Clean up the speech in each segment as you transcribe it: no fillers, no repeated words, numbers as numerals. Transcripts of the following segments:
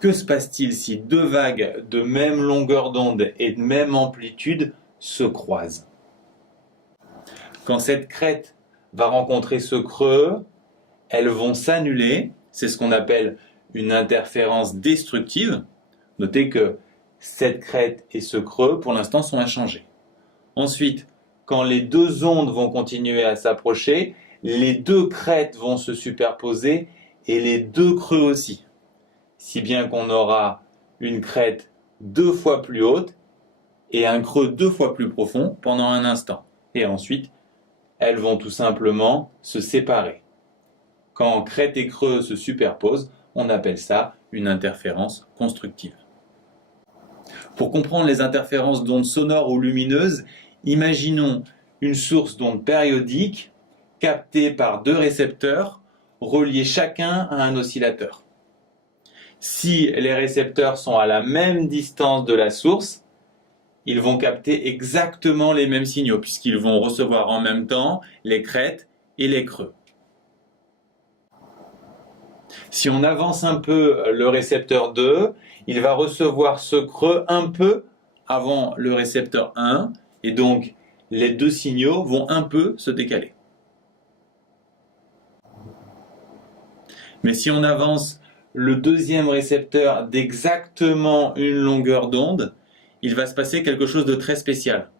Que se passe-t-il si deux vagues de même longueur d'onde et de même amplitude se croisent? Quand cette crête va rencontrer ce creux, elles vont s'annuler, c'est ce qu'on appelle une interférence destructive. Notez que cette crête et ce creux, pour l'instant, sont inchangés. Ensuite, quand les deux ondes vont continuer à s'approcher, les deux crêtes vont se superposer et les deux creux aussi. Si bien qu'on aura une crête 2 fois plus haute et un creux 2 fois plus profond pendant un instant. Et ensuite, elles vont tout simplement se séparer. Quand crête et creux se superposent, on appelle ça une interférence constructive. Pour comprendre les interférences d'ondes sonores ou lumineuses, imaginons une source d'ondes périodiques captée par deux récepteurs reliés chacun à un oscillateur. Si les récepteurs sont à la même distance de la source, ils vont capter exactement les mêmes signaux puisqu'ils vont recevoir en même temps les crêtes et les creux. Si on avance un peu le récepteur 2, il va recevoir ce creux un peu avant le récepteur 1 et donc les deux signaux vont un peu se décaler. Mais si on avance le deuxième récepteur d'exactement une longueur d'onde, il va se passer quelque chose de très spécial.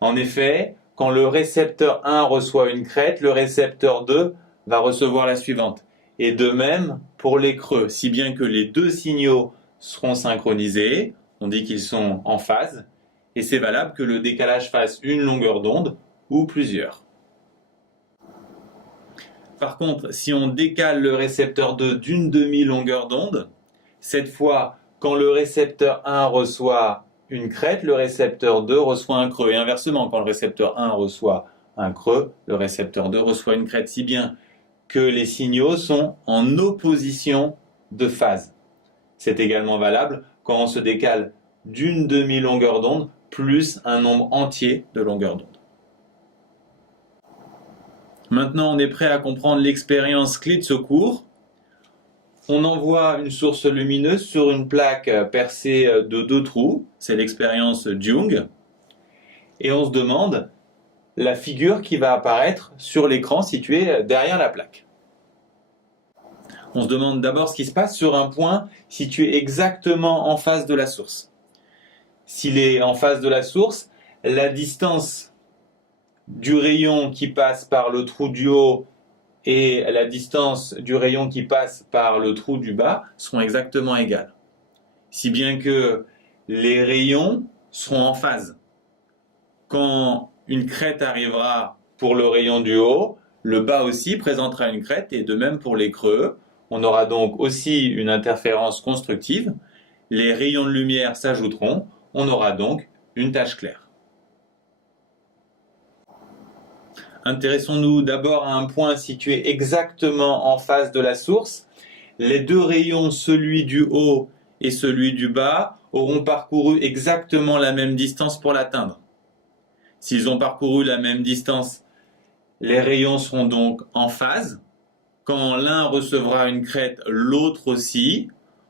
En effet, quand le récepteur 1 reçoit une crête, le récepteur 2 va recevoir la suivante. Et de même pour les creux, si bien que les deux signaux seront synchronisés, on dit qu'ils sont en phase, et c'est valable que le décalage fasse une longueur d'onde ou plusieurs. Par contre, si on décale le récepteur 2 d'une demi-longueur d'onde, cette fois, quand le récepteur 1 reçoit une crête, le récepteur 2 reçoit un creux. Et inversement, quand le récepteur 1 reçoit un creux, le récepteur 2 reçoit une crête, si bien que les signaux sont en opposition de phase. C'est également valable quand on se décale d'une demi-longueur d'onde plus un nombre entier de longueurs d'onde. Maintenant, on est prêt à comprendre l'expérience clé de ce cours. On envoie une source lumineuse sur une plaque percée de deux trous, c'est l'expérience Jung, et on se demande la figure qui va apparaître sur l'écran situé derrière la plaque. On se demande d'abord ce qui se passe sur un point situé exactement en face de la source. S'il est en face de la source, la distance du rayon qui passe par le trou du haut et la distance du rayon qui passe par le trou du bas seront exactement égales. Si bien que les rayons seront en phase. Quand une crête arrivera pour le rayon du haut, le bas aussi présentera une crête et de même pour les creux. On aura donc aussi une interférence constructive. Les rayons de lumière s'ajouteront. On aura donc une tache claire. Intéressons-nous d'abord à un point situé exactement en face de la source. Les deux rayons, celui du haut et celui du bas, auront parcouru exactement la même distance pour l'atteindre. S'ils ont parcouru la même distance, les rayons seront donc en phase. Quand l'un recevra une crête, l'autre aussi.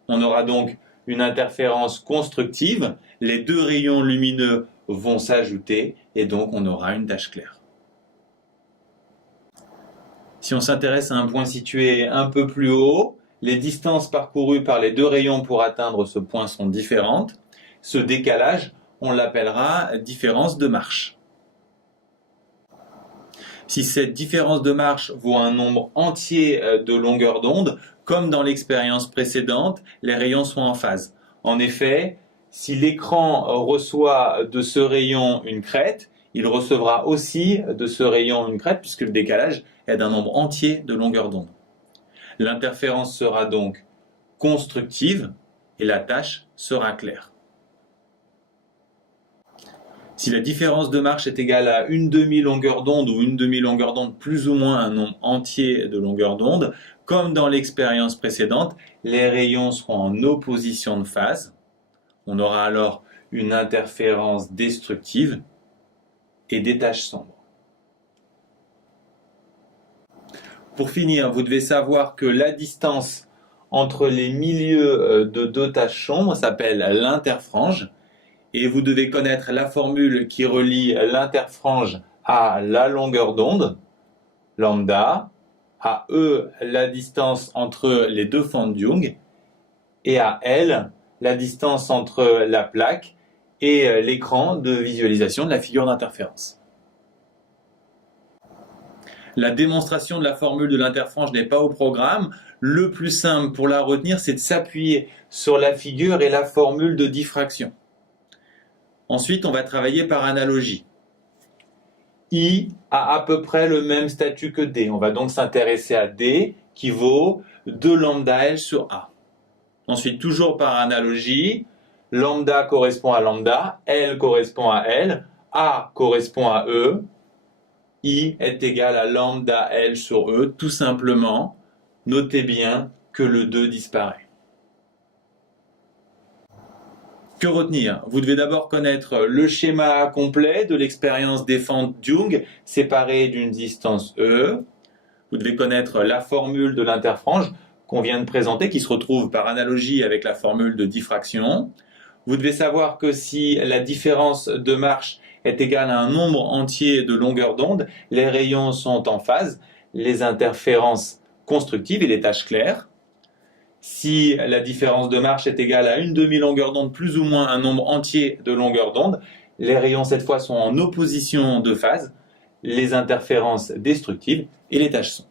On aura donc une interférence constructive. Les deux rayons lumineux vont s'ajouter et donc on aura une tache claire. Si on s'intéresse à un point situé un peu plus haut, les distances parcourues par les deux rayons pour atteindre ce point sont différentes. Ce décalage, on l'appellera différence de marche. Si cette différence de marche vaut un nombre entier de longueurs d'onde, comme dans l'expérience précédente, les rayons sont en phase. En effet, si l'écran reçoit de ce rayon une crête, il recevra aussi de ce rayon une crête puisque le décalage est d'un nombre entier de longueurs d'onde. L'interférence sera donc constructive et la tâche sera claire. Si la différence de marche est égale à une demi-longueur d'onde ou une demi-longueur d'onde plus ou moins un nombre entier de longueurs d'onde, comme dans l'expérience précédente, les rayons seront en opposition de phase. On aura alors une interférence destructive et des taches sombres. Pour finir, vous devez savoir que la distance entre les milieux de deux tachons s'appelle l'interfrange. Et vous devez connaître la formule qui relie l'interfrange à la longueur d'onde, lambda, à E la distance entre les deux fentes Young, et à L la distance entre la plaque et l'écran de visualisation de la figure d'interférence. La démonstration de la formule de l'interfrange n'est pas au programme. Le plus simple pour la retenir, c'est de s'appuyer sur la figure et la formule de diffraction. Ensuite, on va travailler par analogie. I a à peu près le même statut que D. On va donc s'intéresser à D qui vaut 2 lambda L sur A. Ensuite, toujours par analogie, lambda correspond à lambda, L correspond à L, A correspond à E, I est égal à lambda L sur E, tout simplement. Notez bien que le 2 disparaît. Que retenir? Vous devez d'abord connaître le schéma complet de l'expérience des fentes Young séparées d'une distance E. Vous devez connaître la formule de l'interfrange qu'on vient de présenter, qui se retrouve par analogie avec la formule de diffraction. Vous devez savoir que si la différence de marche est égale à un nombre entier de longueurs d'onde, les rayons sont en phase, les interférences constructives et les tâches claires. Si la différence de marche est égale à une demi-longueur d'onde plus ou moins un nombre entier de longueurs d'onde, les rayons cette fois sont en opposition de phase, les interférences destructives et les tâches sont.